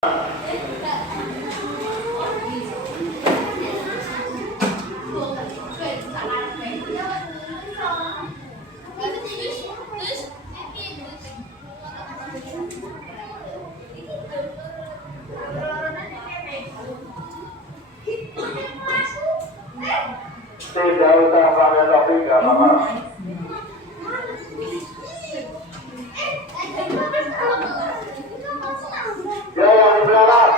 Tidak usah pakai topi, nggak apa-apa. Ya, yang di belakang.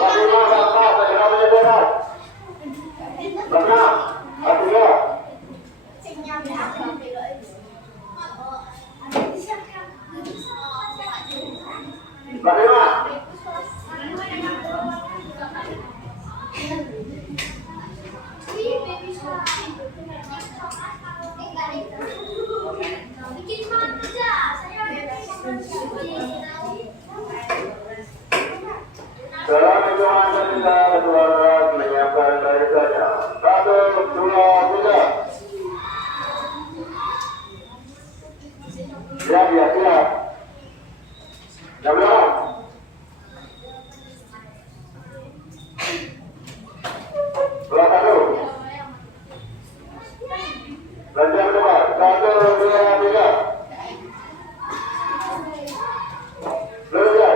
Fatimah, Fatimah, segera menyeberang. Benar, Fatimah. Fatimah. Dalam hitungan ketiga, keluarga menyiapkan barisannya. 1, 2, 3. Siap, ya, siap. Jam belakang. Kelas 1. Dan jam depan. 1, 2, 3. Lurus ya.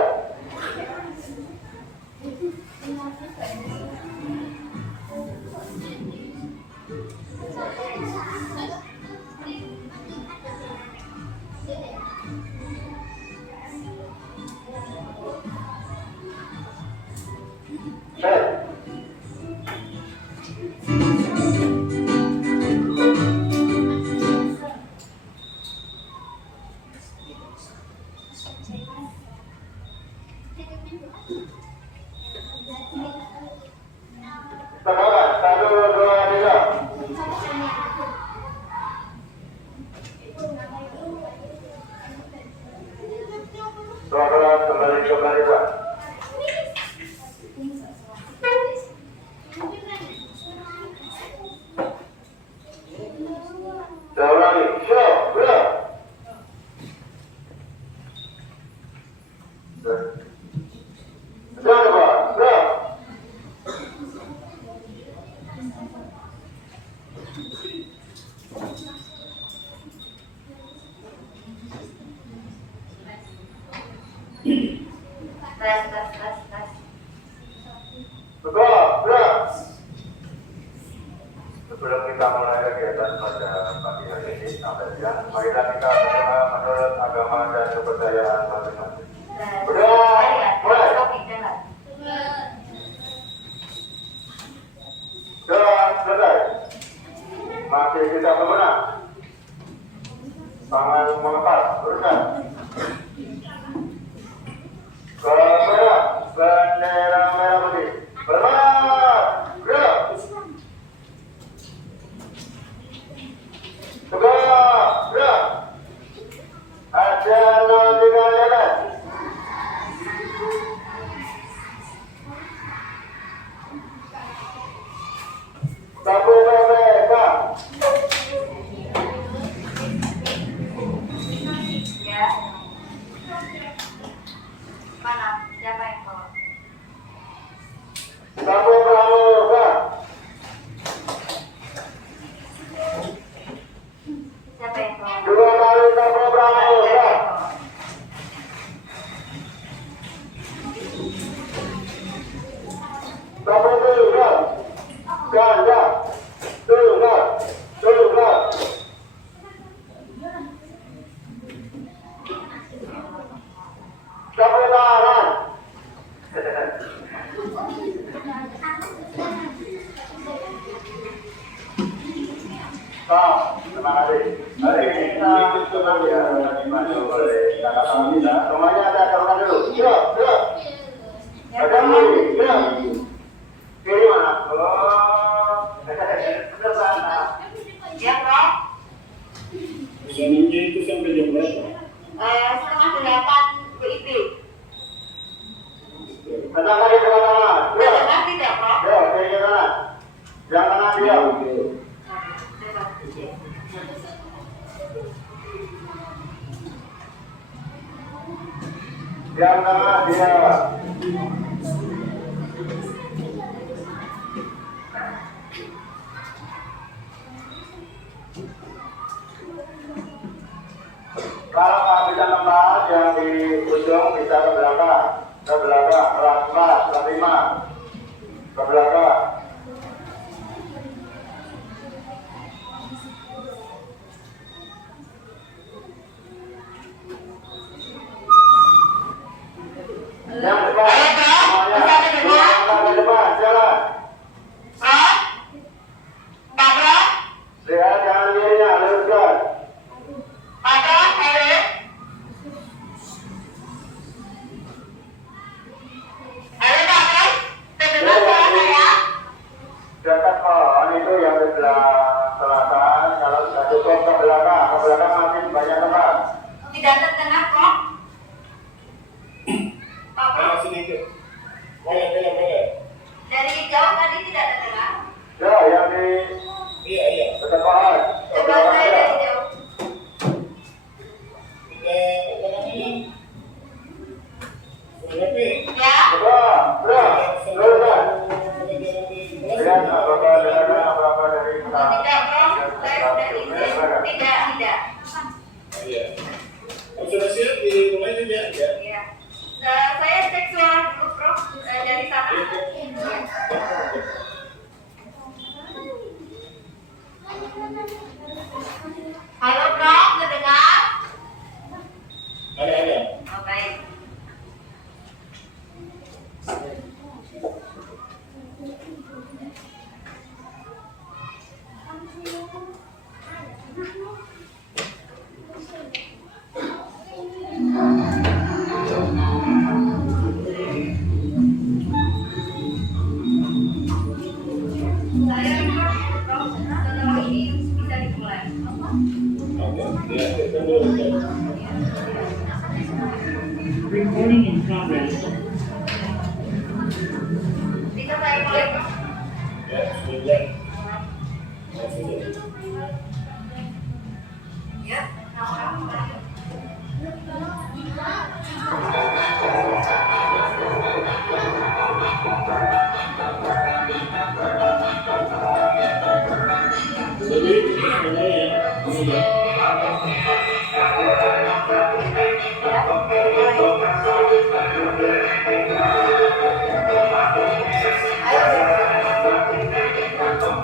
Semangat, 1, 2, 3. Selamat kembali ke barisan. Saya ulangi, show, gerak. Jangan lupa, gerak. Tes. Betul, gerak. Sebelum kita mulai kegiatan pada pagi hari ini sampai siang, marilah kita berdoa menurut agama dan kepercayaan masing-masing. Berdoa, mulai. Doa selesai. Masih kita pemenang. Tangan mengepal, teruskan. Ke merah, bendera merah putih. Bersemangat, gerak. Tegak, gerak. Ada 03 jalan. Sapu mereka. Ya. Mana? Siapa yang bawa? Sapu pramuka. Siapa yang bawa? 2 kali sapu pramuka. Sapu tunggal. Ganda. Tunggal. Sapu tangan. Terima kasih. Hari ini kita senang ya dibantu oleh kakak-kakak kita. Semuanya ada taruhan dulu. Siap. Ada kiri. Siap. Kiri mana? Oh. Benar sana. Siap, Pak? Misalnya itu sampai jam berapa? 7:30 WIB. Tenang kali sebelah kanan. Siap. Benar tidak, Pak? Ya, kiri ke kanan. Yang kanan diam. Yang kanan diam. Ke belakang, kelas 5. Ke belakang. Yang depan, semuanya. Yang depan, jalan. Lihat jangan dirinya, luruskan. Dekat pohon itu yang di sebelah selatan. Kalau sudah cukup ke belakang masih banyak tempat. Tidak terdengar kok. Sedikit. Boleh. Dari jauh tadi tidak terdengar. Ya, yang di Iya. dekat pohon. Ke Coba belakang saya ya. dari jauh. Ya. Coba, luruskan. Lihat apa dari Oh, tidak kok. Saya sudah izin. Tidak. Iya. Sudah siap dimulai ya? Iya. Saya cek suara dulu, Prof. Dari sana. Halo, Prof. Mendengar? Ada. Oh, baik. Saya record, Prof. Setelah ini bisa dimulai. Recording in progress. Bisa saya mulai, Prof? Ya, sudah. Ya, nama kamu. Jadi, mulai ya. Ayo.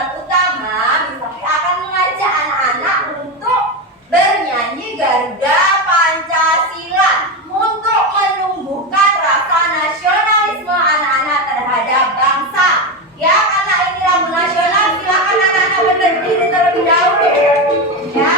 kalimat utama, Misaki akan mengajak anak-anak untuk bernyanyi Garuda Pancasila untuk menumbuhkan rasa nasionalisme anak-anak terhadap bangsa. Ya, karena ini lagu nasional, silakan anak-anak berdiri terlebih dahulu. Ya.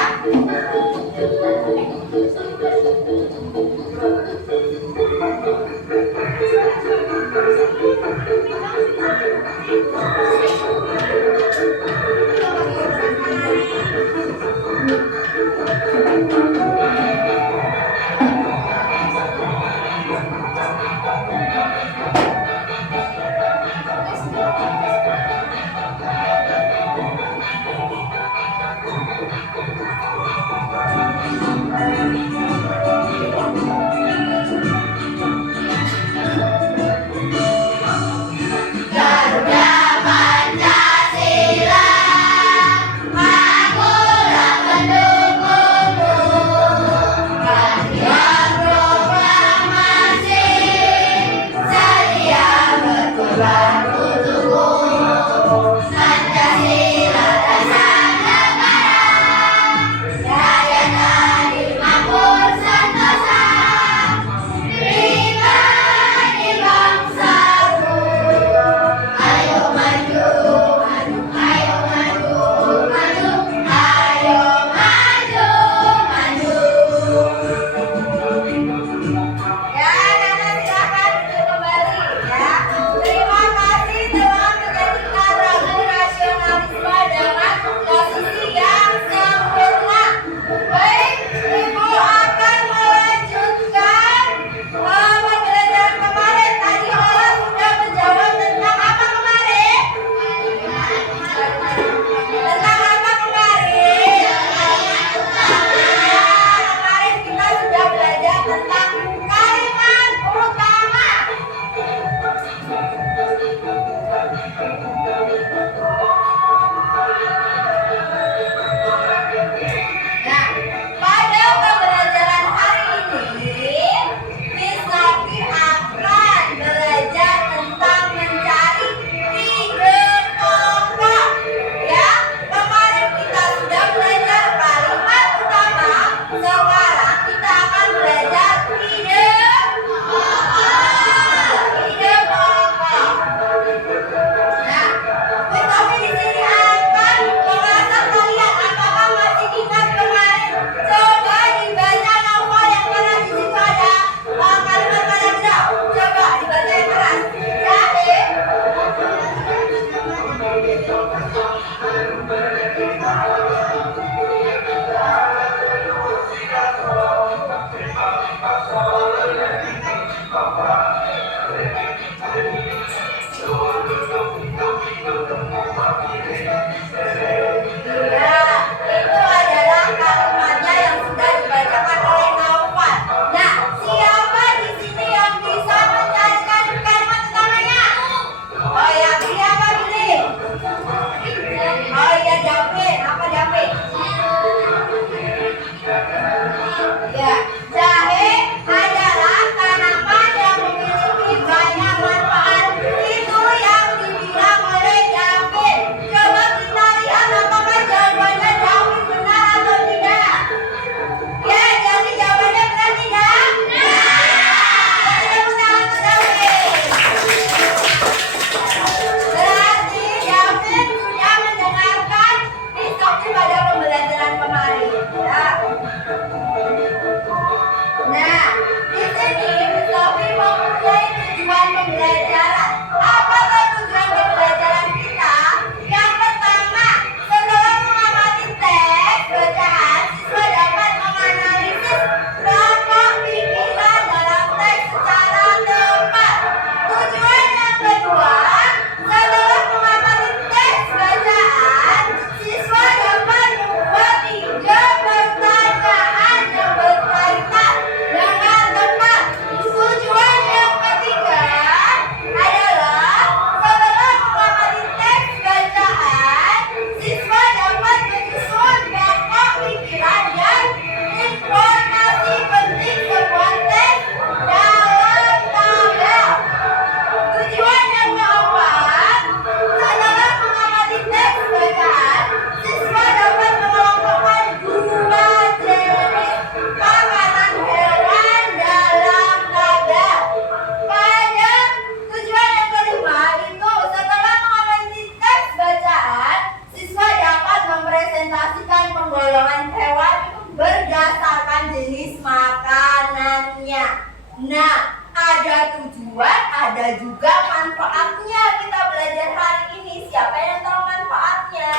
Nah, ada tujuan, ada juga manfaatnya. Kita belajar hari ini. Siapa yang tahu manfaatnya?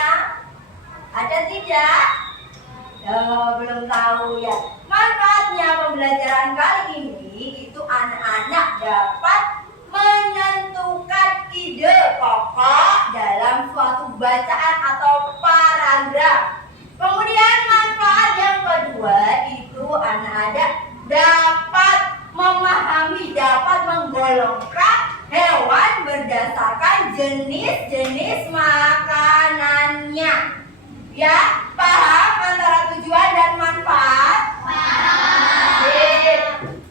Ada tidak? Oh, belum tahu ya. Manfaatnya pembelajaran kali ini itu anak-anak dapat menentukan ide pokok dalam suatu bacaan atau paragraf. Kemudian manfaat yang kedua itu anak-anak dapat memahami, dapat menggolongkan hewan berdasarkan jenis-jenis makanannya. Ya, paham antara tujuan dan manfaat? Paham.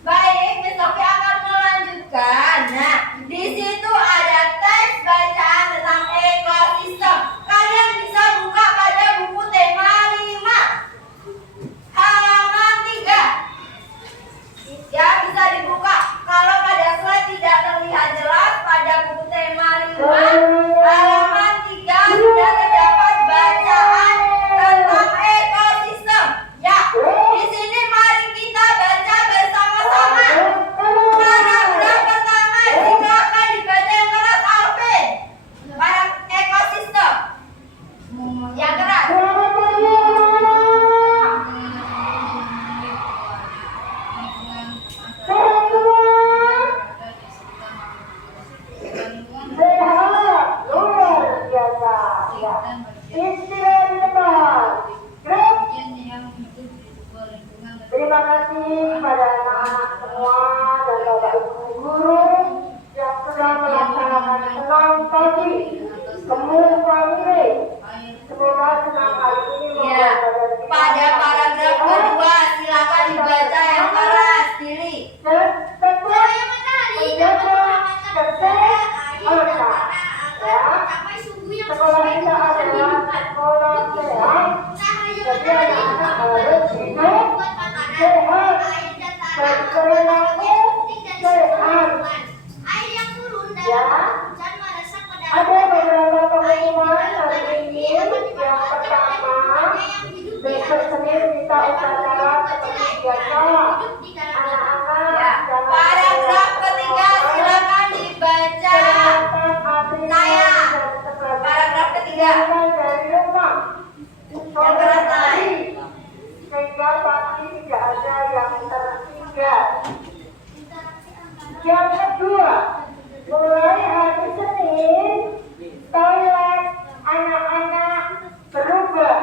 Baik, besok akan melanjutkan. Nah, di situ ada teks bacaan tentang ekosistem. Kalian bisa buka pada buku tema 5 halaman 3. Ya, bisa dibuka. Kalau pada slide tidak terlihat jelas pada buku tema 5 halaman 3 sudah terdapat bacaan tentang ekosistem. Ya, di sini mari kita baca bersama-sama. Paragraf pertama silakan dibaca yang keras, Alvin. Paragraf ekosistem. Yang keras. Sehat, luar biasa. Ya. Istirahat di depan. Gerak. Terima kasih pada anak-anak semua dan bapak ibu guru yang sudah melaksanakan senam pagi. Semua family. Semoga senam hari ini Ya, pada paragraf kedua silakan dibaca yang keras, pilih. dan tetap menjaga kesehatan. Ya. Sekolah kita adalah sekolah sehat. Jadi anak-anak harus hidup sehat dan perilaku sehat. Ya. Ada beberapa pengumuman hari ini. Yang pertama, besok Senin kita upacara seperti biasa. Anak-anak Ya, paragraf ketiga silakan dibaca. Saya. Paragraf ketiga. Dari rumah. Yang keras, Nay. Sehingga pasti tidak ada yang tertinggal. Yang kedua, mulai hari Senin, toilet anak-anak berubah.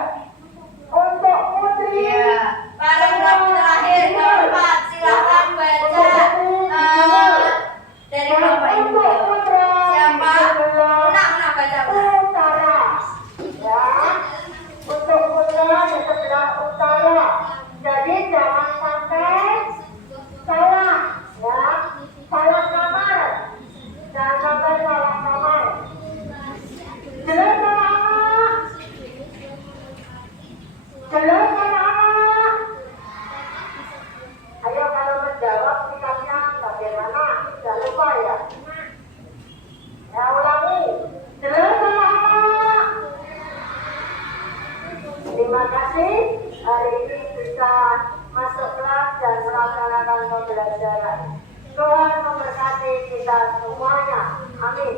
Untuk putri, Ya, paragraf terakhir keempat silakan baca. Dari Bapak Ibu. untuk putra Siapa? sebelah Nah, baca. utara. Ya, untuk putra di sebelah utara. Jadi jangan sampai salah, ya, salah kamar. Jangan sampai salah kamar. Jelas anak-anak. Jelas anak-anak. Ayo kalau menjawab sikapnya bagaimana? Jangan lupa ya. Ya ulangi. Jelas anak-anak. Terima kasih. Hari ini bisa masuk kelas dan melaksanakan pembelajaran. Tuhan memberkati kita semuanya. Amin.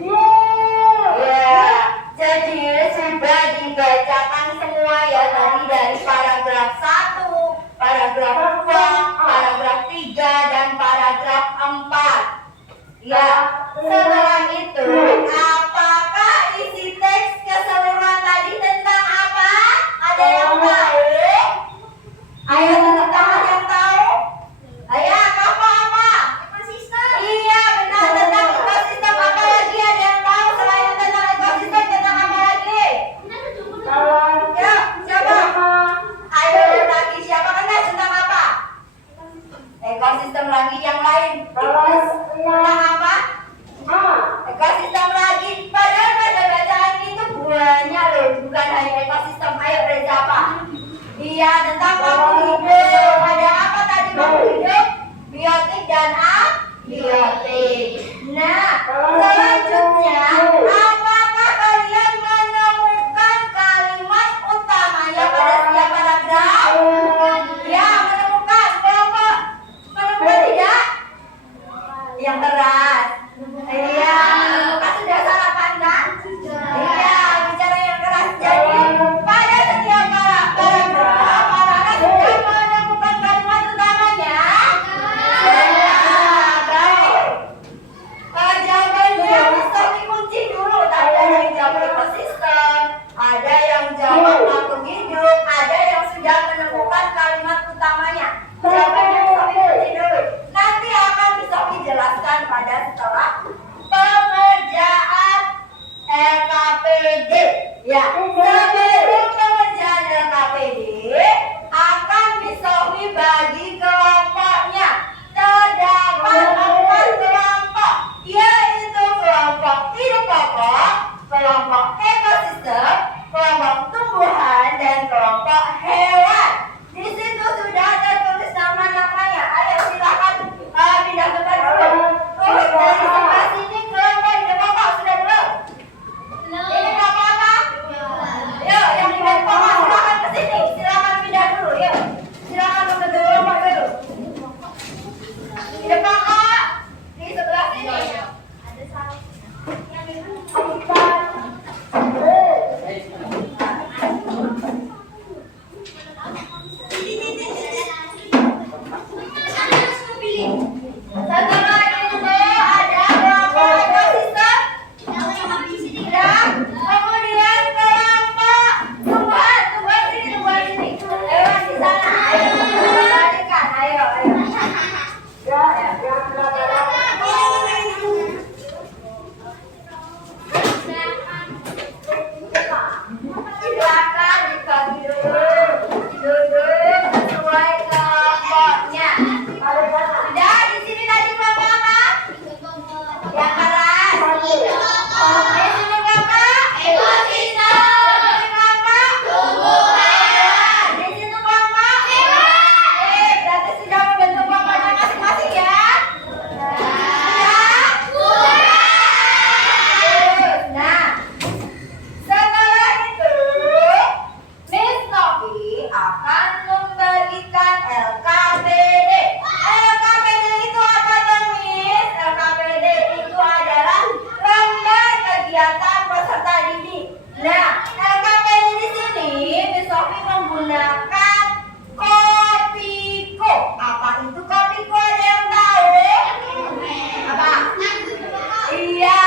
Ya, jadi sudah dibacakan semua ya tadi dari paragraf 1, paragraf 2, paragraf 3, dan paragraf 4. Ya, setelah itu apakah isi teks keseluruhan tadi tentang apa? Ada yang tahu? Ayo tepuk tangan yang tahu. Ayo, apa? Iya, benar tentang ekosistem. Apa lagi ada yang tahu selain tentang ekosistem, tentang apa lagi? Ya, siapa? Ayo lagi, siapa kenal tentang apa? Ekosistem lagi yang lain. Tentang apa? Ekosistem lagi. Padahal pada bacaan itu banyak loh, bukan hanya ekosistem. Ayo belajar apa? Iya, tentang makhluk hidup. Ada apa tadi makhluk hidup? Biotik dan abiotik. Nah, selanjutnya, apakah kalian menemukan kalimat utamanya pada setiap paragraf? Ya, menemukan. Kelompok menemukan tidak? Ya, sebelum pengerjaan LKPD akan Misofi bagi kelompoknya. Terdapat 4 kelompok, yaitu kelompok hidup pokok, kelompok ekosistem, kelompok tumbuhan, dan kelompok hewan. Di situ sudah tertulis nama-namanya. Ayo silakan pindah tempat dulu. Dari sebelah sini kelompok hidup pokok sudah belum? Ini kelompok apa? Yuk, yang hidup pokok silakan ke sini. Silakan pindah dulu. Yuk, silakan membentuk kelompok dulu. Hidup pokok di sebelah sini. Ada satu. Yang itu setelah itu ada kelompok ekosistem dan kemudian kelompok tumbuhan. Tumbuhan sini. Hewan di sana. Ayo kembalikan. Ayo. Ya, silakan dibagi duduk sesuai kelompoknya. Sudah di sini tadi kelompok apa? Yang keras. Di sini kelompok ekosistem. Di sini kelompok tumbuhan. Di situ kelompok hewan. Berarti sudah membentuk kelompoknya masing-masing ya. Nah, setelah itu Miss Novi akan membagikan LKPD. LKPD itu apa tuh Miss? LKPD itu adalah lembar kegiatan peserta didik. Nah, LKPD di sini Miss Novi menggunakan Kopiko. Apa itu Kopiko? Ada yang tahu? Apa? Iya,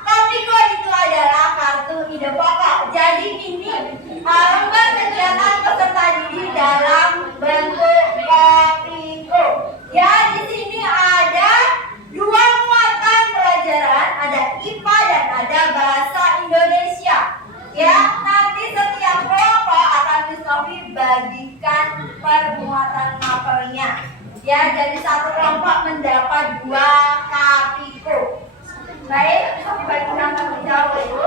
Kopiko itu adalah kartu ide pokok. Jadi ini lembar kegiatan peserta didik dalam bentuk Kopiko. Ya, di sini ada 2 muatan pelajaran, ada IPA dan ada bahasa Indonesia. Ya, nanti setiap kelompok akan Miss Novi bagikan permuatan mapelnya. Ya, jadi satu kelompok mendapat 2 Kopiko. Baik, Miss Novi bagikan terlebih dahulu.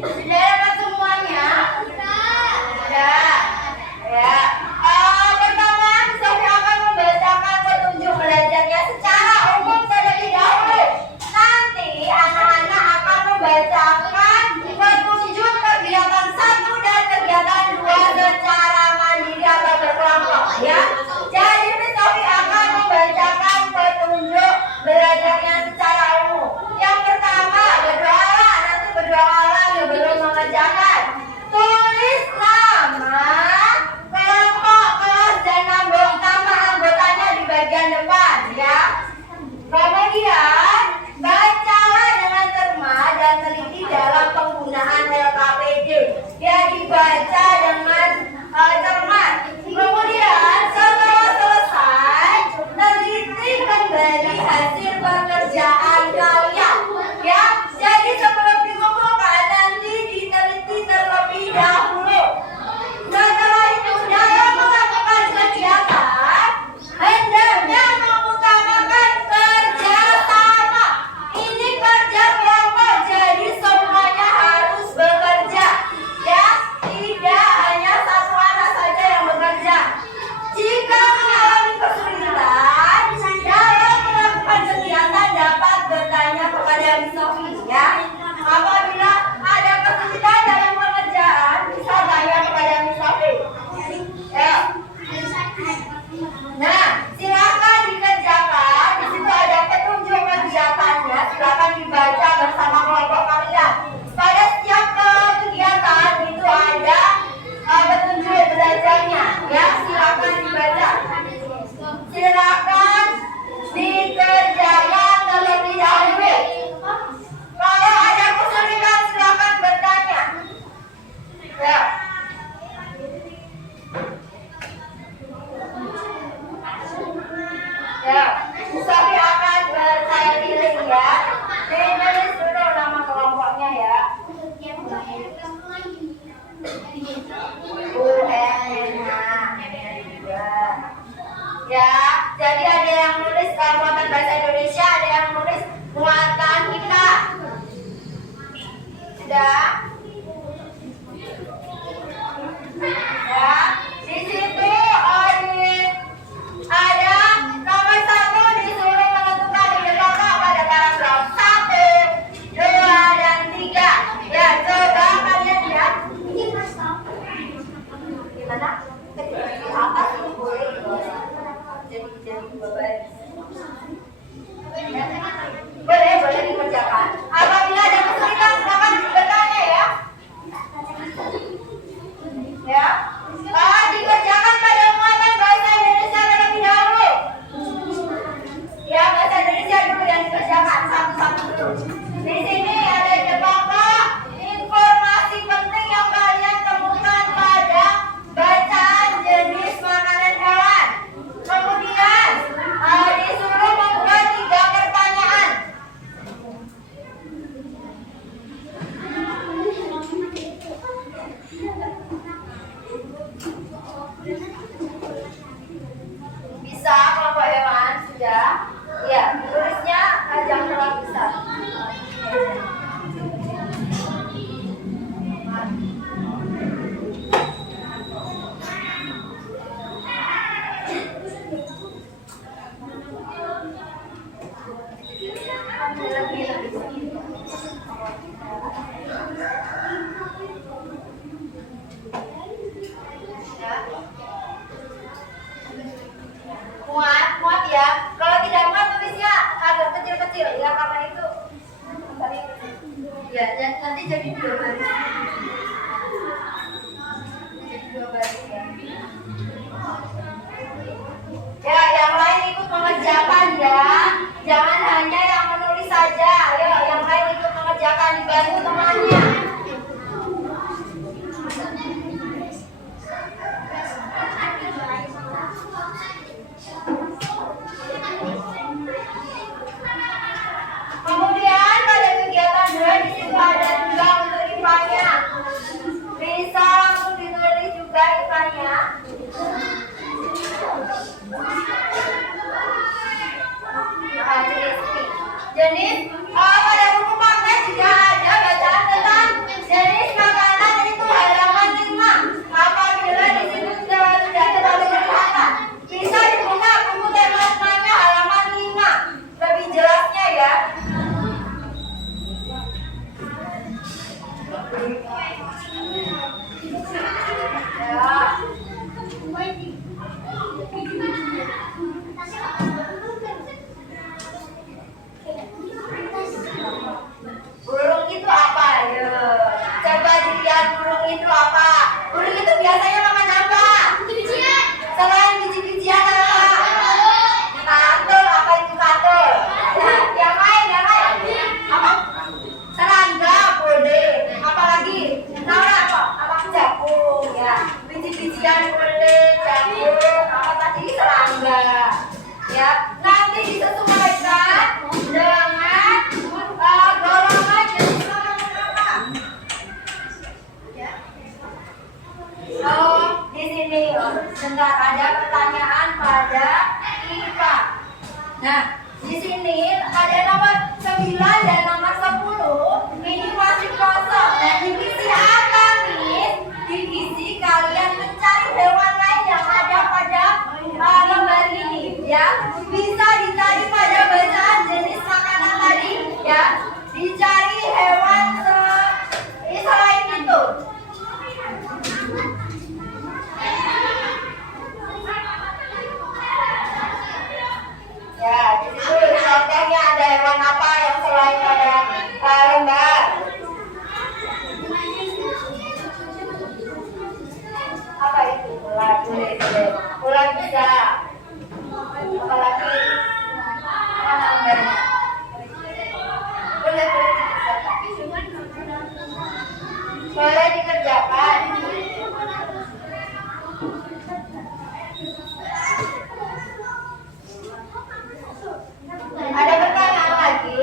Sudah dapat semuanya? Sudah. Ya. Pertama, Sofi akan membacakan petunjuk belajarnya secara umum terlebih dahulu. Nanti anak-anak akan membacakan petunjuk kegiatan 1 dan kegiatan 2 secara mandiri atau berkelompok. Ya. Jadi Miss Sofi akan membacakan petunjuk belajarnya secara umum. Yang pertama, berdoalah. Nanti berdoalah sebelum Di sini ada jebakan informasi penting yang kalian temukan pada bacaan jenis makanan hewan. Kemudian disuruh membuat 3 pertanyaan. Bisa kelompok hewan sudah? Iya, tulisnya jangan terlalu besar. Muat ya. Kalau tidak muat tulisnya agak kecil-kecil ya, karena itu ya nanti jadi 2 baris. Jadi 2 baris ya. Ya, yang lain ikut mengerjakan ya. Jangan hanya yang menulis saja. Ayo, yang lain ikut mengerjakan, dibantu temannya. Kemudian pada kegiatan 2 di situ ada juga untuk IPA-nya. Bisa langsung ditulis juga IPA-nya. Jenis pada buku paket juga ada bacaan tentang jenis makanan itu halaman 5. Apabila di situ sudah terlalu kelihatan, bisa dibuka buku tema semuanya halaman 5. Lebih jelasnya ya. Burung itu apa? Ya. Coba dilihat burung itu apa? Burung itu biasanya makan apa? Biji-bijian. Selain biji-bijian apa? Katul. Apa itu katul? Yang lain. Apa? Serangga boleh. Apalagi? Naura apa? Apa jagung ya? Biji-bijian boleh, jagung. Apa tadi? Serangga. Ya, nanti disesuaikan dengan golongan jenis makanan apa? Ya. Oh, di sini sebentar ada pertanyaan pada IPA. Nah, di sini ada nomor 9 dan nomor 10. Ini masih kosong. Dan divisi apa nih? Divisi kalian mencari hewan lain yang ada pada lembar ini ya. Bisa dicari pada bacaan jenis makanan tadi ya. Dicari hewan selain itu. Ya, di situ contohnya ada hewan apa yang selain pada lembar. Apa itu? Ular, boleh. Ular bisa. Apalagi mana lembarnya? Boleh dikerjakan. Boleh dikerjakan. Ada pertanyaan lagi?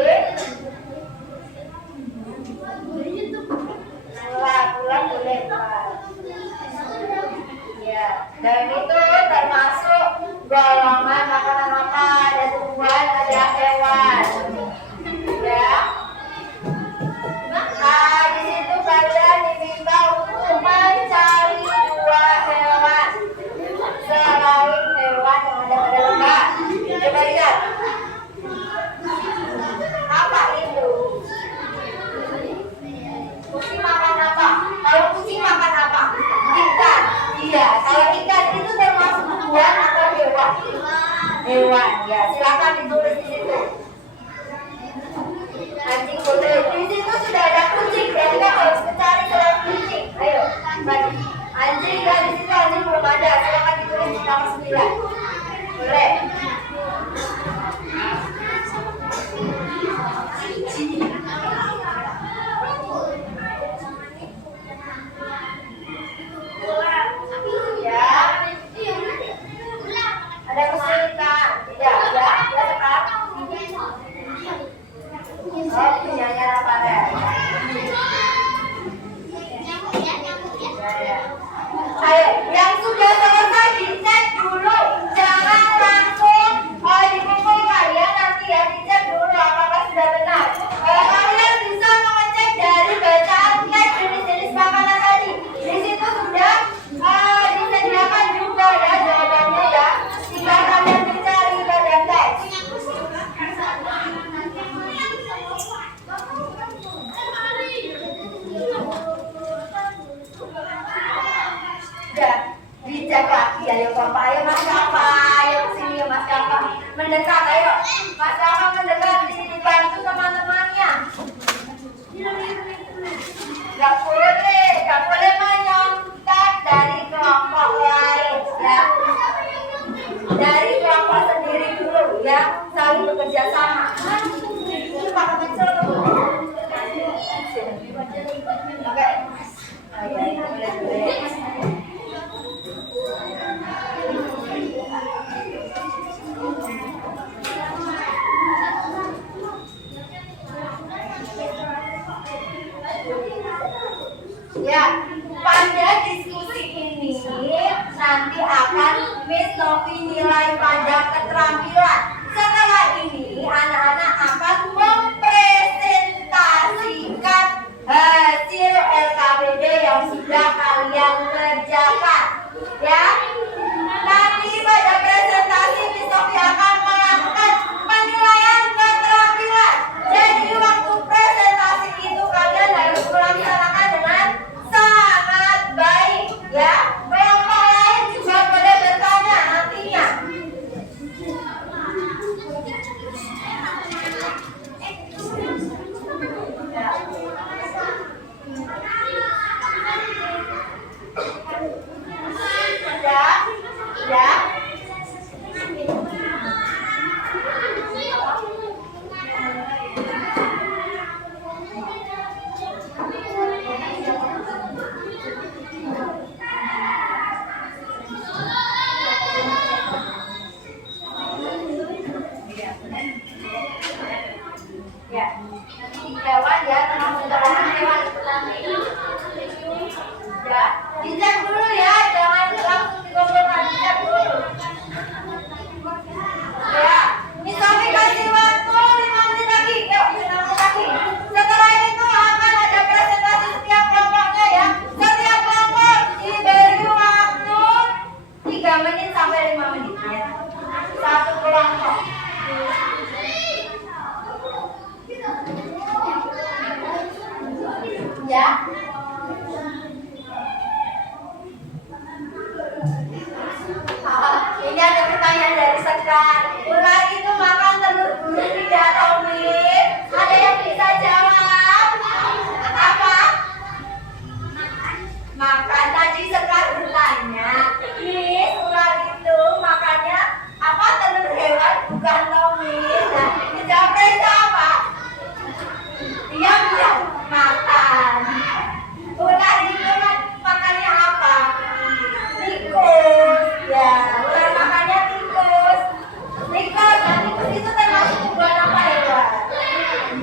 Ya, hewan ya, termasuk golongan hewan. Ya, dicek dulu ya, jangan langsung dikumpulkan, dicek dulu. Ya, misalnya kasih waktu 5 menit lagi, yuk 5 menit lagi. Setelah itu akan ada presentasi setiap kelompoknya ya. Setiap kelompok diberi waktu 3 menit sampai 5 menit ya. Satu kelompok. Ya. Ini ada pertanyaan dari Sekar. Ular itu makan telur gulung tidak, Tommy? Ada yang bisa jawab? Apa? Makan. Tadi Sekar bertanya, Miss, ular itu makannya apa? Telur hewan, bukan, Tommy. Nah, dijawab Reza apa? Diam, makan. Ular itu makannya apa? Tikus. Ya, ular makannya tikus. Tikus, nah, tikus itu termasuk tumbuhan apa ya?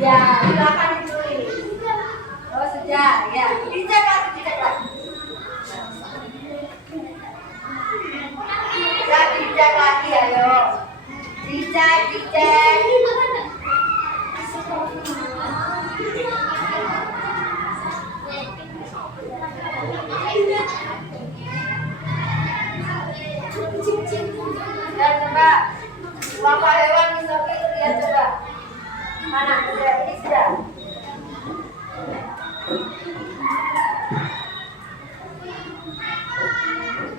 Ya, silakan ditulis. Oh, sudah. Ya, dicek lagi. Ya, dicek lagi, ayo. Dicek. Ya, coba wabah hewan bisa lihat coba. Mana? Ini sudah.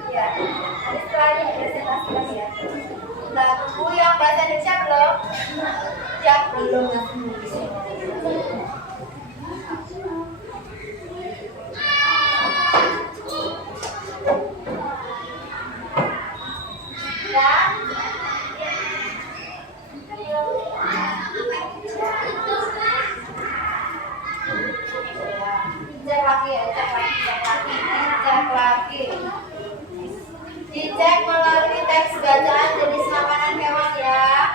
Ya, setelah ini presentasi lagi ya. Nah, tunggu yang bahasa Indonesia belum? Ya, belum. Dicek melalui teks bacaan jenis makanan hewan ya.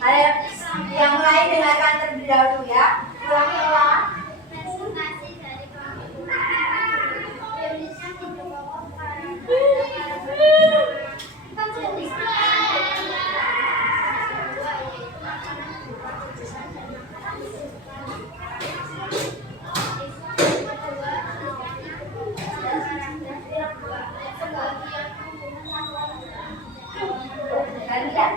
Ada yang lain dengarkan terlebih dahulu ya. Ulang-ulang. Gantian.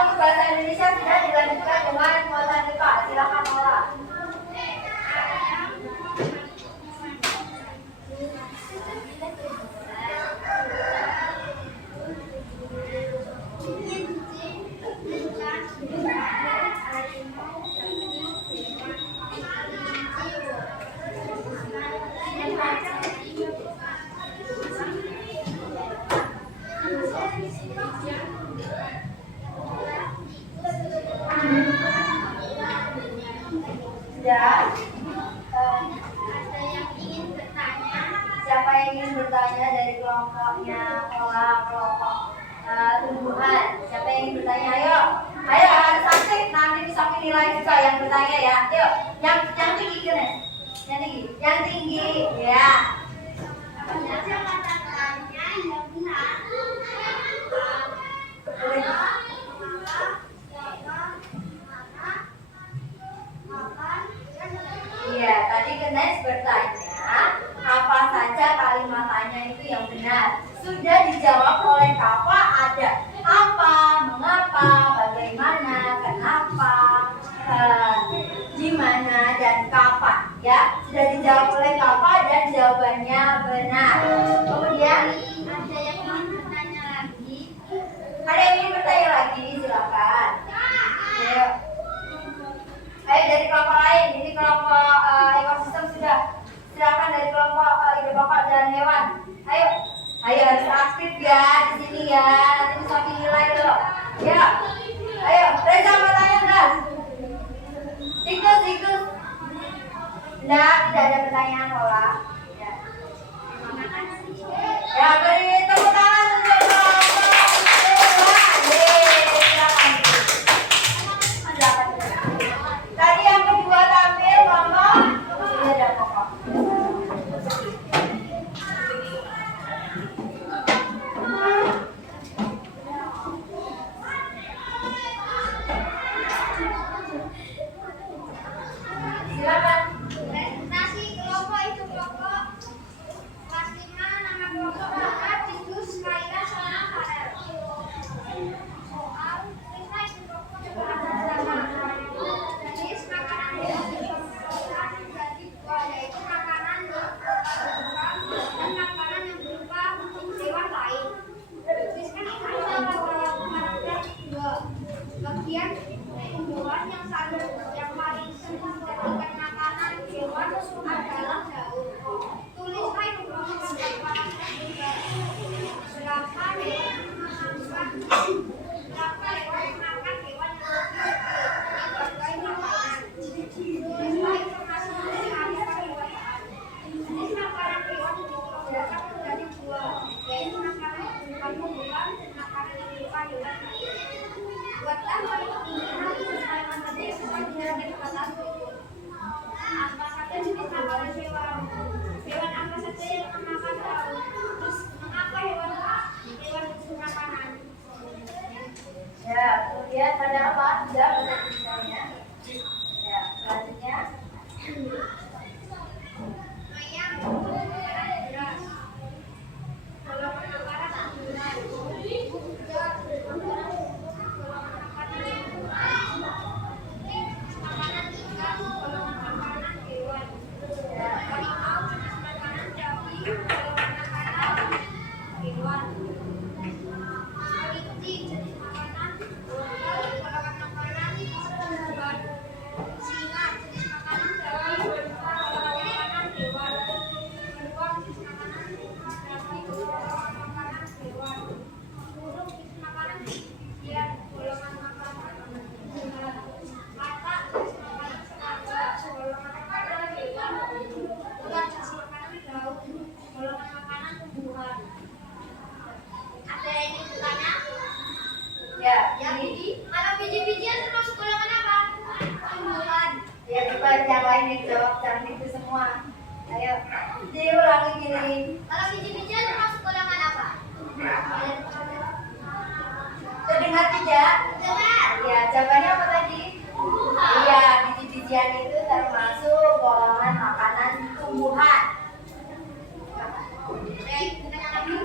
Untuk bahasa Indonesia sudah dilanjutkan dengan muatan IPA. Silakan Ola. Sudah. Siapa yang ingin bertanya dari kelompoknya Ola, kelompok tumbuhan? Siapa yang ingin bertanya? Ayo, harus aktif. Nanti bisa nilai juga yang bertanya ya. Yuk, yang tinggi kan? Yang tinggi, ya. Iya, tadi Kenes bertanya, apa saja kalimat tanya itu yang benar? Sudah dijawab oleh Kava, ada apa, mengapa, bagaimana, kenapa, gimana, dan kapan. Ya, sudah dijawab oleh Kava dan jawabannya benar. Kemudian ada yang ingin bertanya lagi? Ada yang ingin bertanya lagi? Silakan. Ayo. Ayo dari kelompok lain, ini kelompok ekosistem sudah. Silakan dari kelompok ide bapak dan hewan. Ayo harus aktif ya di sini ya. Nanti bisa nilai loh. Ya, ayo Reza bertanya udah. Tikus. Nah, tidak ada pertanyaan Ola. Ya. Ya, beri tepuk tangan untuk tadi yang kedua tampil kelompok ini ada pokok. Silakan. Nasi kelompok itu kelompok kelas 5 nama kelompok Bakat Tikus Kaila sama Farel. Soal kita itu kelompok sama jenis makanan yang jadi dua yaitu makanan yang berupa dan makanan yang berupa hewan lain. Tuliskan ada karakter dua bagian tumbuhan yang paling sering dijadikan makanan hewan adalah daun. Tuliskan berapa hewan makan hewan yang sebagai makanan. Tuliskan informasi mengenai hewan. Jenis makanan hewan dibagi menjadi dua, yaitu makanan yang berupa tumbuhan dan makanan yang berupa hewan lain. Buatlah perhitungan sesuai materi sesuai dengan kesempatan berikut. Apa saja jenis makanan hewan? Hewan apa saja yang memakan daun? Terus mengapa hewan itu makanan? Ya, kemudian pada apa? Sudah pada misalnya. Ya, selanjutnya. Ayam, beras. Kalau makanan bulan. Makanan ikan, kalau makanan hewan. Kalau mau makanan sapi, kalau nih jawab cantik itu semua. Ayo, diulangi gini. Kalau biji-bijian termasuk golongan apa? Terdengar tidak? Dengar. Ya, jawabannya apa tadi? Iya, biji-bijian itu termasuk golongan makanan tumbuhan. Pertanyaan lagi.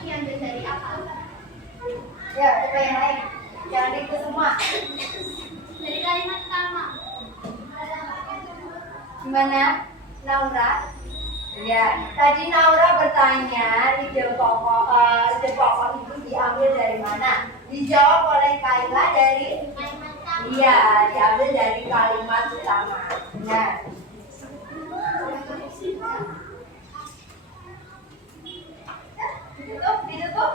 Diambil dari apa? Ya, coba yang lain. Jangan itu semua. Dari kalimat pertama. Gimana, Naura? Ya, tadi Naura bertanya ide pokok itu diambil dari mana? Dijawab oleh Kaila dari Kalimat pertama. iya, diambil dari kalimat utama. Benar. Ditutup.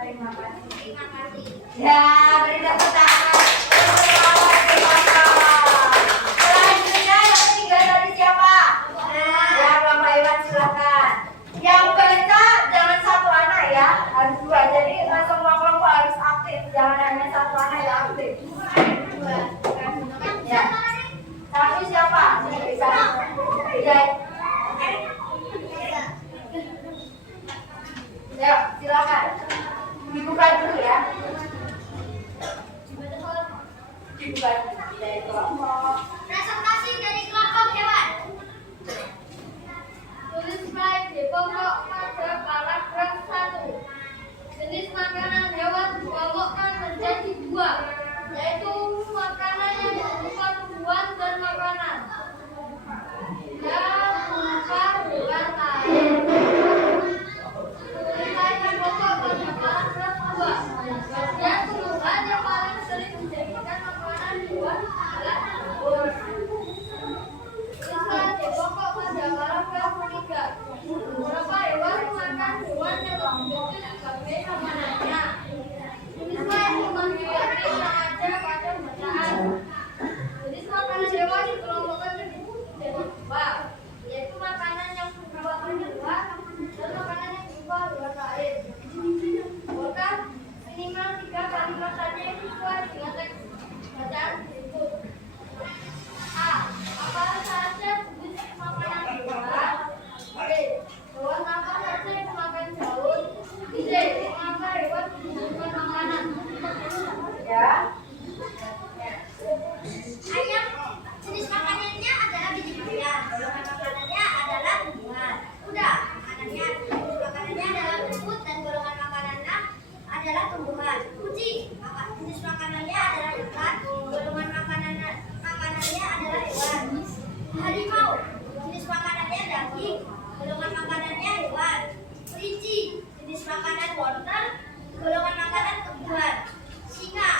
Terima kasih. Terima kasih. Ya, beri tepuk tangan. Selanjutnya yang ketiga tadi siapa? Ya, Bapak Iwan silakan. Yang baca jangan satu anak ya, harus dua. Jadi semua kelompok harus aktif, jangan hanya satu anak yang aktif. Ya. Satu siapa? Ya. Ya, silakan. Dibuka dulu ya. Dibuka dari kelompok. Presentasi dari kelompok hewan. Tulis slide di pokok pada paragraf 1. Jenis makanan hewan dikelompokkan menjadi 2, yaitu makanan yang berupa tumbuhan dan makanan yang berupa hewan lain. Tulis slide di pokok pada paragraf 2. Bagian tumbuhan yang paling sering dijadikan makanan hewan adalah anggur. Bisa dipokok pada paragraf 3. Beberapa hewan makan hewan yang lebih kecil sebagai makanannya. Tulislah informasi yang ada pada bacaan. Jenis makanan hewan dikelompokkan menjadi 2, yaitu makanan yang berupa hewan dan makanan yang berupa hewan lain. Maka minimal 3 kalimat saja yang sesuai dengan teks bacaan berikut. A. Apa saja jenis makanan hewan? B. Hewan apa saja yang makan daun? C. Mengapa hewan membutuhkan makanan? Ya. Ayam, jenis makanannya adalah biji-bijian. Golongan makanannya adalah tumbuhan. Kuda, jenis makanannya adalah rumput dan golongan makanannya adalah tumbuhan. Kucing, jenis makanannya adalah ikan. Golongan makanannya adalah hewan. Harimau, jenis makanannya daging. Golongan makanannya hewan. Kelinci, jenis makanan wortel. Golongan makanan tumbuhan. Singa,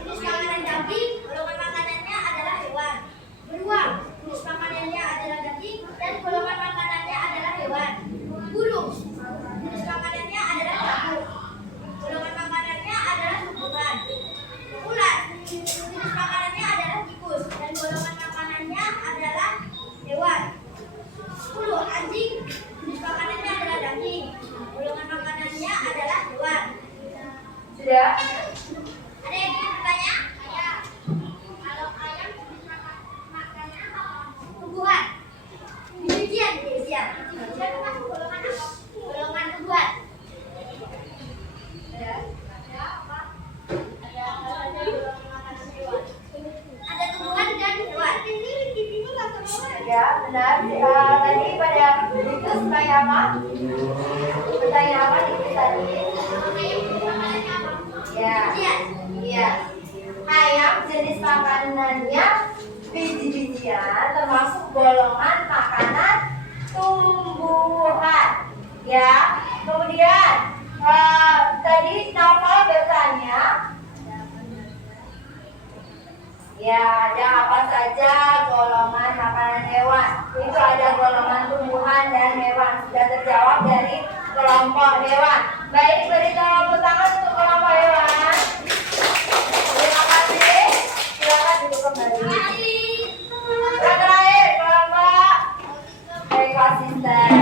jenis makanan daging. Golongan makanannya adalah hewan. Beruang, jenis makanannya adalah daging dan golongan makanannya adalah hewan. Burung, jenis makanannya adalah jamur. Golongan makanannya adalah tumbuhan. Ular, jenis makanannya adalah tikus dan golongan makanannya adalah hewan. 10. Anjing, jenis makanannya adalah daging. Golongan makanannya adalah hewan. Sudah? Ada yang ingin bertanya? Ya. Kalau ayam jenis makanannya tumbuhan. Biji-bijian, biji-bijian termasuk golongan apa? Golongan tumbuhan. Ya. Ada apa? Ada golongan makanan hewan. Ada tumbuhan dan hewan. Ya, benar. Tadi pada itu supaya apa? Bertanya apa itu tadi? Ya. Iya. Ayam jenis makanannya biji-bijian termasuk golongan makanan tumbuhan. Ya. Kemudian tadi Naufal bertanya, ya, ada apa saja golongan makanan hewan? Itu ada golongan tumbuhan dan hewan. Sudah terjawab dari kelompok hewan. Baik, beri tepuk tangan untuk kelompok hewan. Terima kasih. Silakan duduk kembali. Yang terakhir kelompok ekosistem.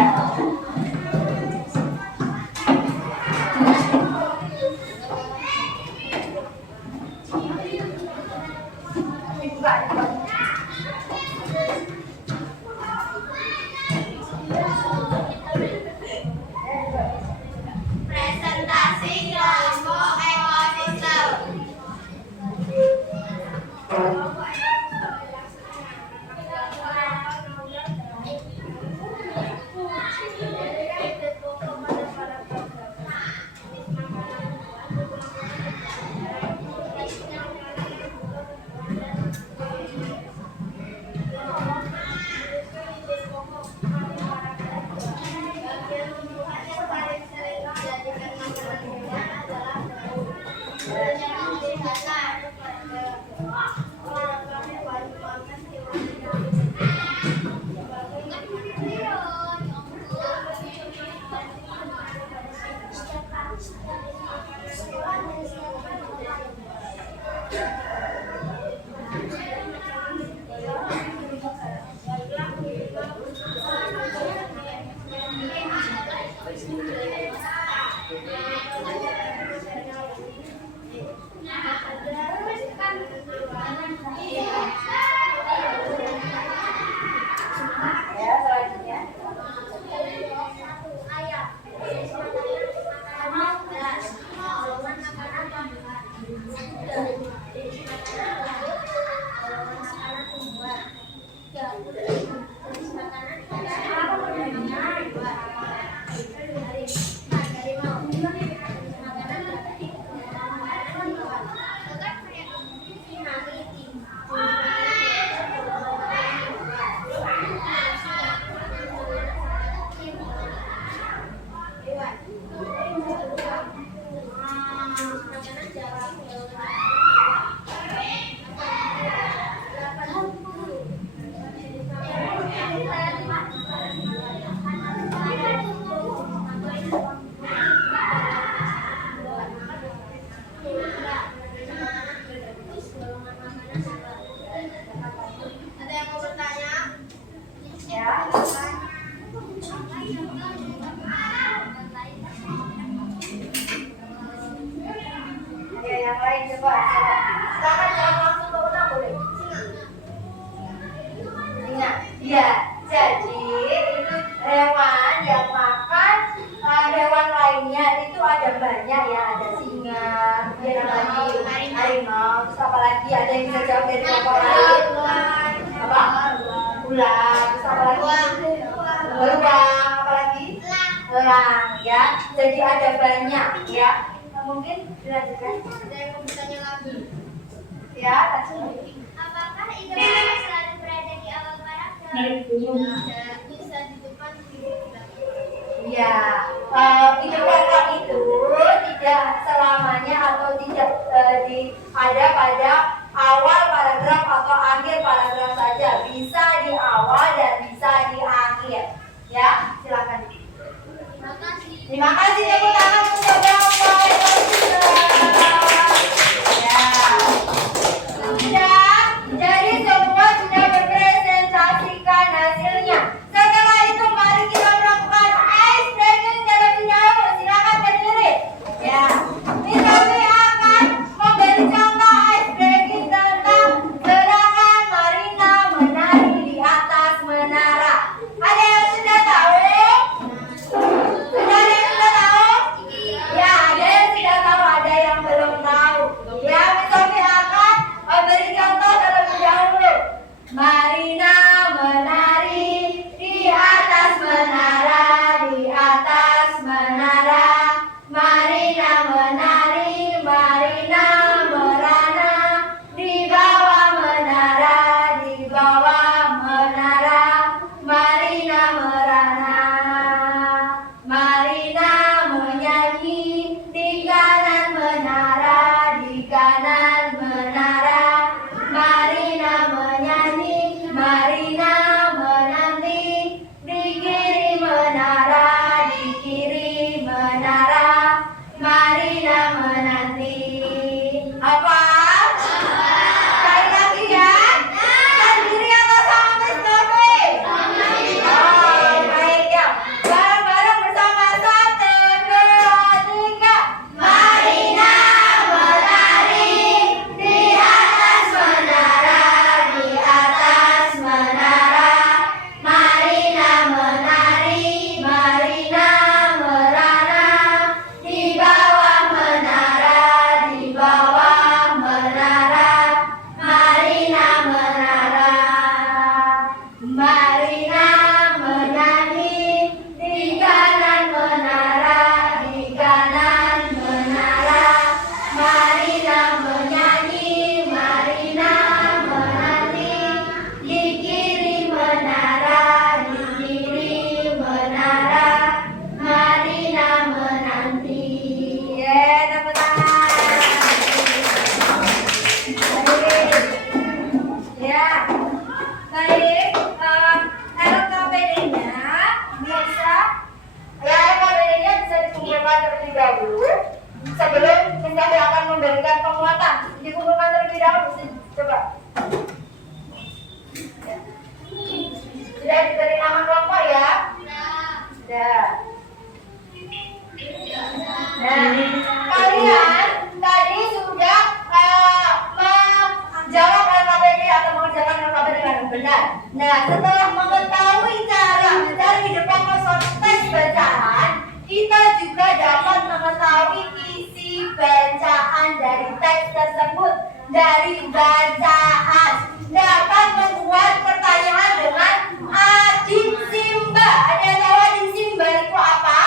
Ya, yang lain coba. Silakan jangan langsung ke benang boleh. Singa. Ya, jadi itu hewan yang makan hewan lainnya itu ada banyak ya, ada singa, kemudian ada lagi harimau, terus apa lagi ada yang bisa jawab dari kelompok lain? Apa? Ular, terus apa lagi? Beruang, apa lagi? Elang, ya. Jadi ada banyak ya. Mungkin dilanjutkan. Ada yang mau bertanya lagi. Ya, lanjut. Apakah ikan selalu berada di awal barat dan bisa di depan di belakang? Iya, hidup kakak itu tidak selamanya atau tidak ada pada awal paragraf atau akhir paragraf saja. Bisa di awal dan bisa di akhir. Ya, silakan. Terima kasih. Terima kasih tepuk tangan untuk Bapak Ya. Sudah, jadi semua sudah berpresentasikan hasilnya. Setelah itu mari kita melakukan ice breaking terlebih dahulu. Silakan berdiri. Ya, kita akan memberi contoh ice breaking tentang gerakan Marina menari di atas menara. Ada yang sudah tahu? Sudah ada yang sudah tahu? Ya, ada yang sudah tahu, ada yang belum tahu. Ya, kita akan memberi contoh terlebih dahulu. Marina menari di atas menara, di atas menara. Marina menari, Marina merana di bawah menara, di bawah menara. Marina merana, Marina menyanyi di kanan menara, di kanan menara. Marina menyanyi, Marina menanti di kiri menara, di kiri menara. Marina menanti. Apa? Sekali lagi ya. Sendiri atau sama Miss Novi? Oh, baik ya. Bareng-bareng bersama 1, 2, 3. Marina menari di atas menara, di atas menara. Marina menari, Marina merana di bawah menara, di bawah menara. Marina menara, Marina menyanyi di kanan menara, di kanan menara. Marina menyanyi, Marina menanti di kiri menara, di kiri menara. Marina menanti. Tepuk tangan. Ya, baik. LKPD-nya bisa, LKPD-nya bisa dikumpulkan terlebih dahulu sebelum kita akan memberikan penguatan. Dikumpulkan terlebih dahulu, coba. Ya. Sudah diberi nama kelompok ya? Sudah. Nah, kalian tadi sudah menjawab LKPD atau mengerjakan LKPD dengan benar. Nah, setelah mengetahui cara mencari di depan kosong teks bacaan, kita juga dapat mengetahui isi bacaan dari teks tersebut. Dari bacaan dapat membuat pertanyaan dengan adik Simba. Ada yang tahu adik Simba itu apa?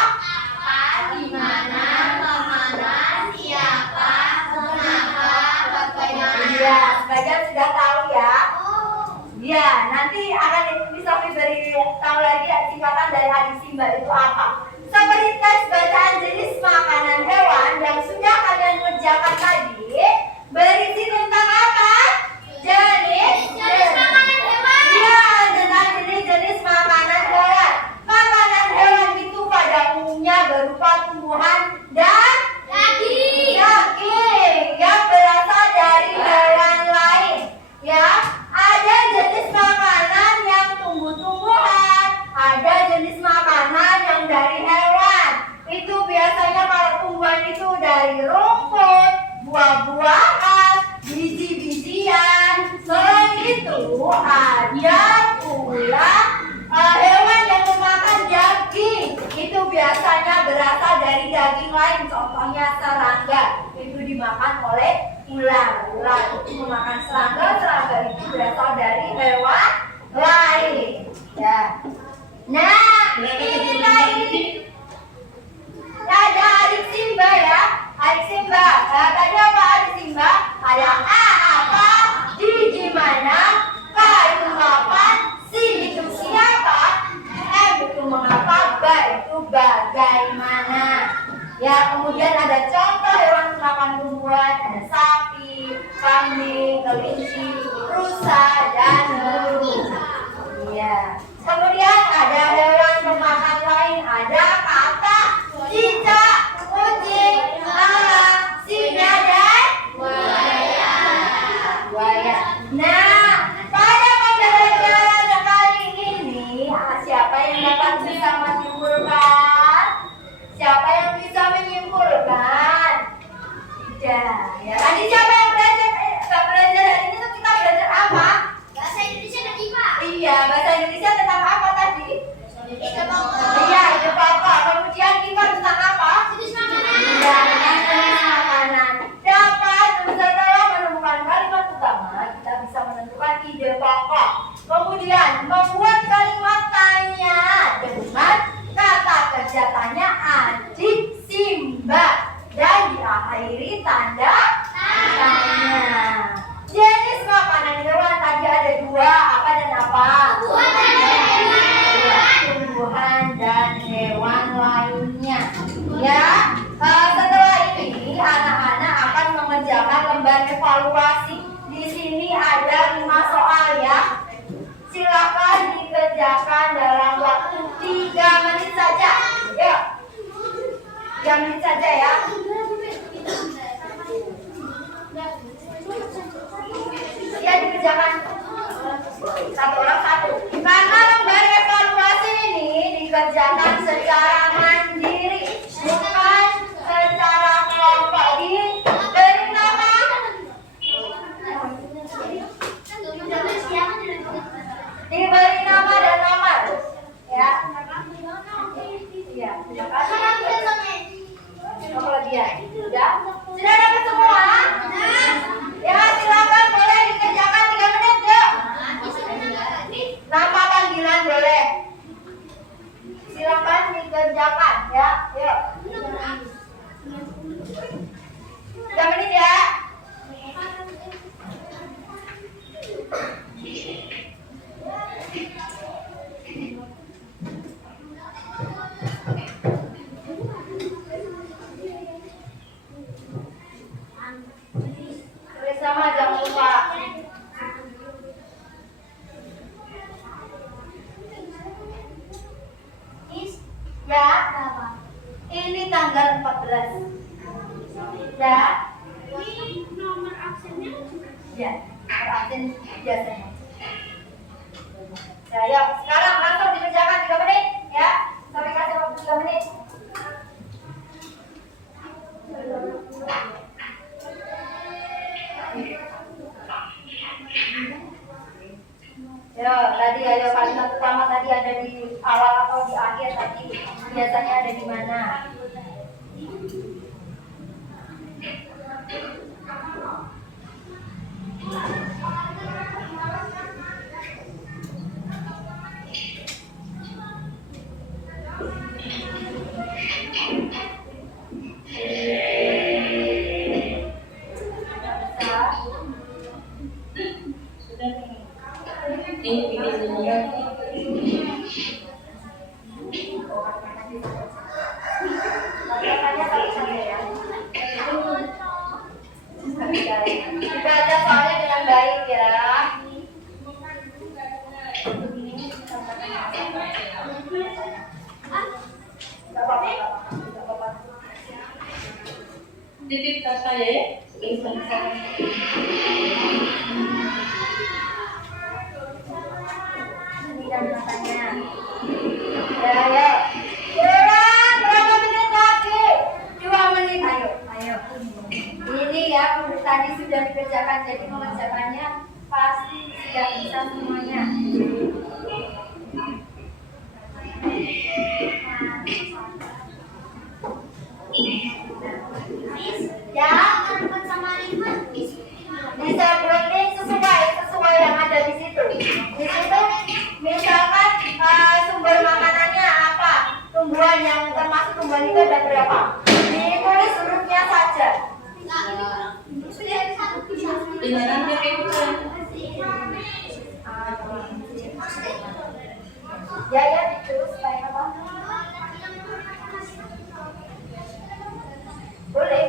Di mana, kemana, siapa, kenapa, bagaimana. Iya, sebagian sudah tahu ya. Oh, Ya, nanti akan bisa diberi tahu lagi singkatan dari adik Simba itu apa. Seperti teks bacaan jenis makanan hewan yang sudah kalian kerjakan tadi, berisi tentang apa? Jenis makanan hewan. Iya, tentang jenis-jenis makanan hewan. Makanan hewan itu pada umumnya berupa tumbuhan dan Daging. yang berasal dari hewan lain. Ya, ada jenis makanan yang tumbuh-tumbuhan, lain, contohnya serangga itu dimakan oleh ular. Ular itu memakan serangga, serangga itu berasal dari hewan lain. Ya. Nah, ini tadi ada adik Simba ya, adik Simba. Nah, tadi apa adik Simba? Ada A apa, D gimana, K itu kapan, C itu siapa, M itu mengapa, B itu bagaimana. Ya, kemudian ada contoh hewan makan tumbuhan, ada sapi, kambing, kelinci, rusa, dan burung. Iya. Kemudian ada hewan pemakan lain, ada katak, cicak, kucing, lalat, singa, dan buaya. Nah, pada pembelajaran kali ini, siapa yang dapat bisa menyimpulkan? Siapa yang bisa menyimpulkan? Tidak. Ya, tadi siapa yang belajar? Pembelajaran ini tuh kita belajar apa? Bahasa Indonesia dan IPA. Iya, bahasa Indonesia tentang apa tadi? Ide pokok. Iya, ide pokok. Kemudian IPA tentang apa? Jenis makanan. Iya, tentang jenis makanan. Dapat setelah menemukan kalimat utama, kita bisa menentukan ide pokok. Kemudian membuat kalimat tanya dengan kata kerja tanya adik Simba dan diakhiri tanda tanya. Jenis makanan hewan tadi ada dua, apa dan apa? Tumbuhan dan hewan lainnya. Ya, setelah ini anak-anak akan mengerjakan lembar evaluasi. Di sini ada 5 soal ya. Silakan dikerjakan dalam waktu 3 menit saja. Yuk, 3 menit saja ya. Ya, dikerjakan satu orang satu. Karena lembar evaluasi ini dikerjakan secara mandiri, bukan secara kelompok. Diberi nama, diberi nama dan nomor. Ya. Iya, silakan. Kemudian, sudah dapat semua? Ya, silakan boleh dikerjakan 3 menit, yuk. Nama panggilan boleh. Silakan dikerjakan ya, yuk. 3 menit ya. Bersama jangan lupa. Ya, ini tanggal 14. Ya. Ini nomor absennya. Ya, nomor absen biasanya. Ya, yuk. Sekarang langsung dikerjakan 3 menit ya. Sampai kasih waktu 3 menit. Ya, tadi ayo kalimat pertama tadi ada di awal atau di akhir tadi biasanya ada di mana? Dibaca soalnya dengan baik ya. Titip tas saya ya. Ya. Kurang berapa menit lagi? 2 menit. Ayo. Ini ya tadi sudah dikerjakan, jadi mengerjakannya pasti sudah bisa semuanya. Mahasiswa itu ada berapa? Ditulis hurufnya saja. Ibaratnya kayak gitu. Ya ditulis kayak apa? Boleh.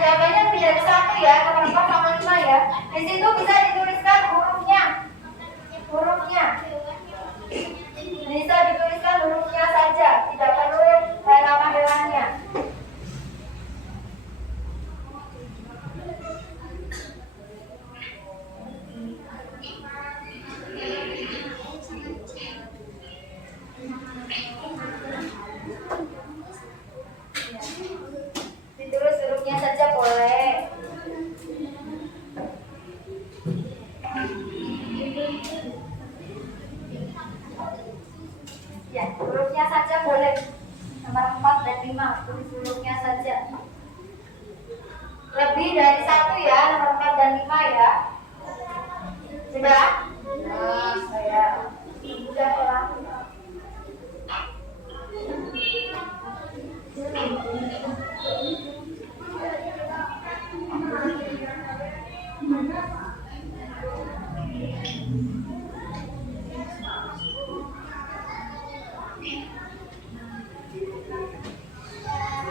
Jawabannya lebih dari satu ya, nomor 4 sama 5 ya. Di situ bisa dituliskan hurufnya. Bisa dituliskan hurufnya saja, tidak perlu nama hewannya. Ditulis hurufnya saja boleh. Ya, hurufnya saja boleh. Nomor 4 dan 5, tulis hurufnya saja. Lebih dari 1 ya, nomor 4 dan 5 ya. Sudah? Ya. Sudah lah.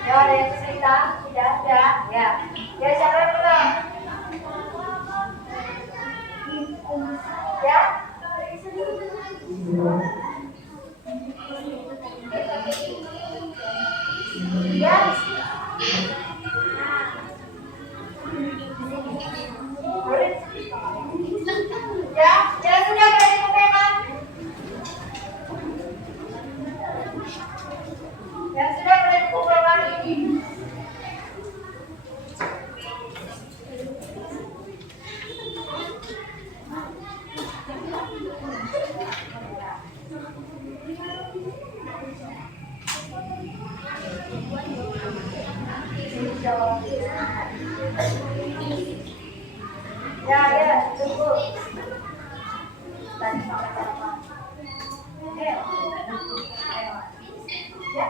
Ya, ada yang cerita? Tidak ada. Ya. Ya, siapa yang bilang? Ya. Ya. Boleh. Ya, ya sudah boleh dikumpulkan. Ya sudah boleh dikumpulkan ini. Ya, tunggu. Tadi sampai berapa? Ayo. Ya.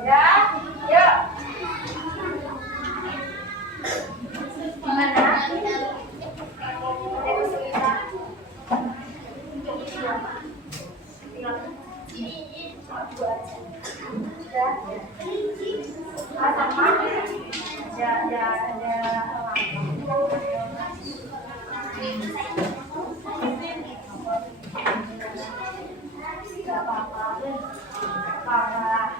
Ya, yuk. Gimana? Ada kesulitan? Dua aja. Ya. Sama? Ya. Gak apa-apa. Parah.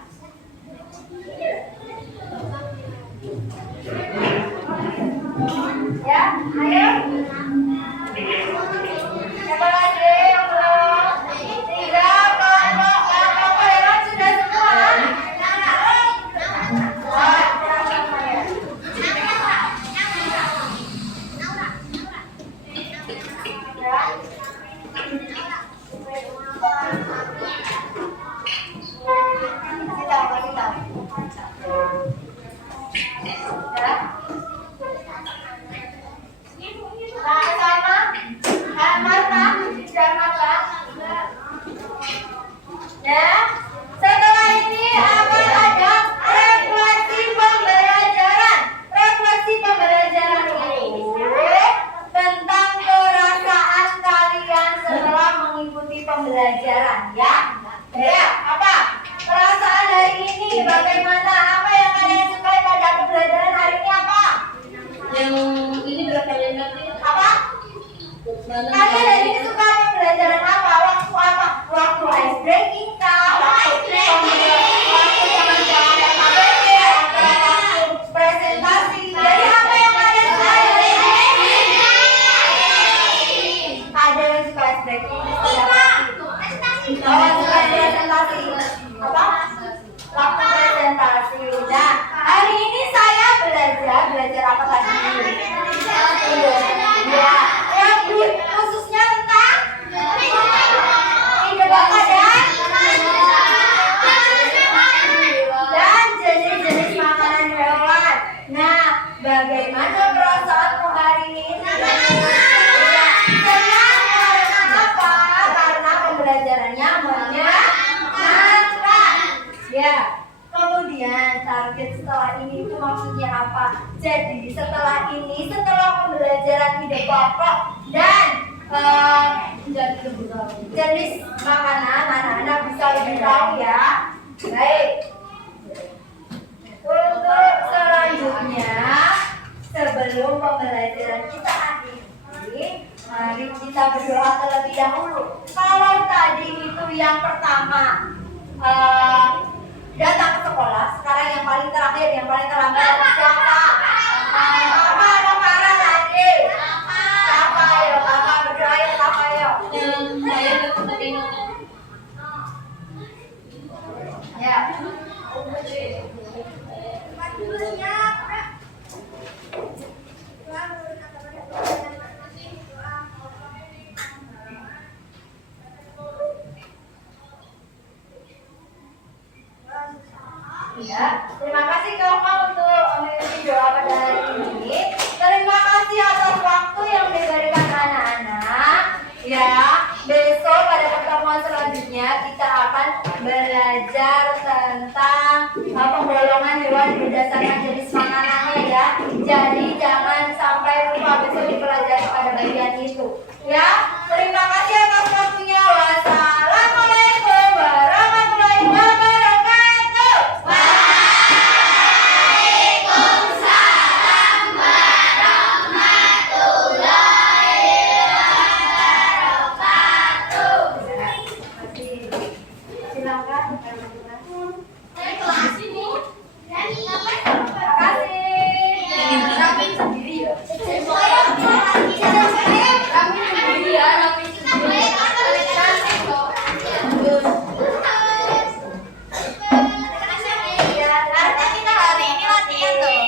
Ya, ayo. Siapa lagi yang belum? 3, 4, ya sudah semua. Ya, setelah ini akan ada refleksi pembelajaran. Refleksi pembelajaran itu tentang perasaan kalian setelah mengikuti pembelajaran, ya. Ya, apa? Perasaan hari ini bagaimana? Apa yang kalian sukai pada pembelajaran hari ini apa? Yang ini berapa yang nanti? Apa? Kalian hari ini suka pembelajaran apa? Waktu apa? Waktu ice breaking kah? Waktu jaman-jaman KBB atau waktu presentasi? Jadi apa yang kalian suka hari ini? Ada yang suka ice breaking? Ada suka presentasi? Apa? Waktu presentasi. Nah, hari ini saya belajar apa tadi? Ya, yang khususnya tentang Ya, kemudian target setelah ini itu maksudnya apa? Jadi setelah ini, setelah pembelajaran ide pokok dan jenis makanan, anak-anak bisa lebih tahu ya. Baik. Untuk selanjutnya, sebelum pembelajaran kita akhiri, mari kita berdoa terlebih dahulu. Kalau tadi itu yang pertama datang ke sekolah, sekarang yang paling terakhir, yang paling terlambat siapa? Kakak atau Farah tadi? Kakak ayo, kakak berdoa ya, kakak ayo. Saya dapat Ya. Ya, terima kasih kakak untuk memimpin doa pada hari ini. Terima kasih atas waktu yang diberikan anak-anak. Ya, besok pada pertemuan selanjutnya kita akan belajar tentang penggolongan hewan berdasarkan jenis makanannya ya. Jadi jangan sampai lupa besok dipelajari pada bagian itu. Ya, terima kasih atas waktunya. Wassalamualaikum warahmatullahi wabarakatuh. Waalaikumsalam warahmatullahi wabarakatuh. Silakan. Terima kasih. Rapin sendiri ya. Rapin sendiri ya. Rapin sendiri. Ya, karena kita hari ini latihan tuh.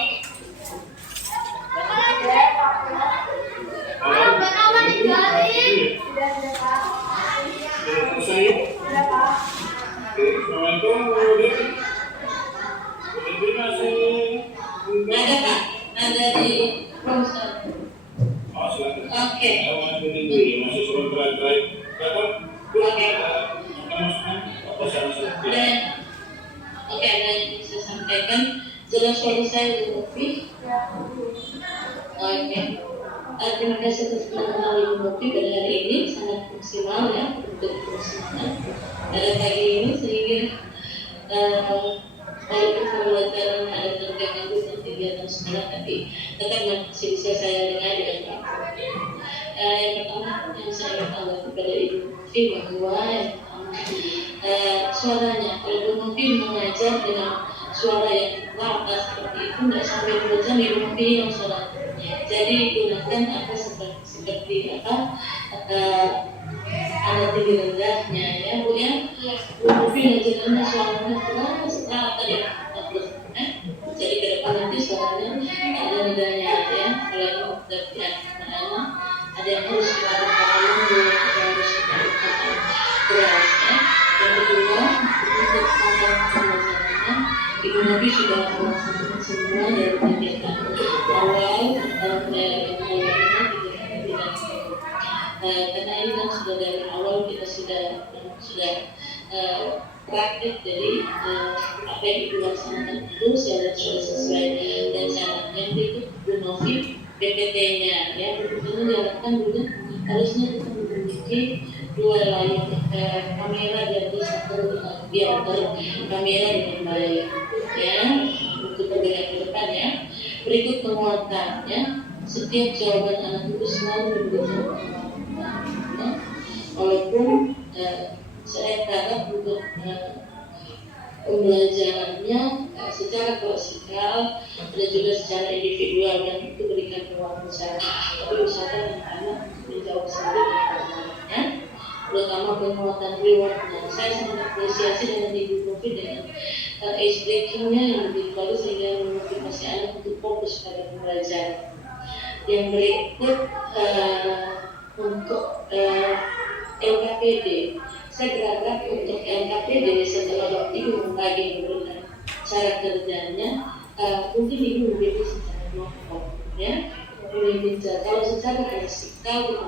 Sudah, Pak. Saya. Sudah, Pak. Assalamualaikum kemudian masih ada Pak, ada di browser. oh silakan. Oke. Masih sebentar terakhir. Dapat masukan apa saja? Dan oke, dan saya sampaikan jelas suara saya lebih. Oke. Terima kasih atas penonton Ibu Novi pada hari ini sangat maksimal ya untuk persiapan pada pagi ini sehingga walaupun pembelajaran ada terganggu dengan kegiatan sekolah tapi tetap masih bisa saya dengar dengan baik. Yang pertama yang saya tanggapi pada Ibu Novi bahwa yang pertama suaranya kalau Ibu Novi mengajar dengan suara yang rata seperti itu nggak sampai 2 jam Ibu Novi yang suara. Jadi gunakan apa seperti apa alat tinggi rendahnya ya Bu ya. Bu Novi ngajarannya suaranya keras tadi jadi ke depan nanti suaranya ada rendahnya ya. Kalau ini berarti ada yang harus kita lakukan dulu, harus kita lakukan keras ya. Yang kedua untuk pembelajarannya Ibu Novi sudah melakukan semua dari kegiatan awal karena ini kan sudah dari awal kita sudah praktik dari apa yang Ibu laksanakan itu sudah sesuai dan syaratnya yang berikut Bu Novi PPT-nya ya betul-betul diharapkan juga harusnya kita memiliki 2 layar kamera di atas di antara kamera dengan baik ya untuk perbedaan ke depan ya. Berikut penguatannya setiap jawaban anak itu selalu memberikan penguatan walaupun saya harap untuk pembelajarannya secara klasikal dan juga secara individual dan itu berikan penguatan secara tapi usahakan anak menjawab sendiri ya terutama penguatan rewardnya. Saya sangat apresiasi dengan Ibu Novi dengan age breakingnya yang lebih bagus sehingga memotivasi anak untuk fokus pada pembelajaran. Yang berikut untuk LKPD, saya berharap untuk LKPD setelah waktu Ibu membagi memberikan cara kerjanya mungkin Ibu memiliki secara kelompok ya, kalau secara klasikal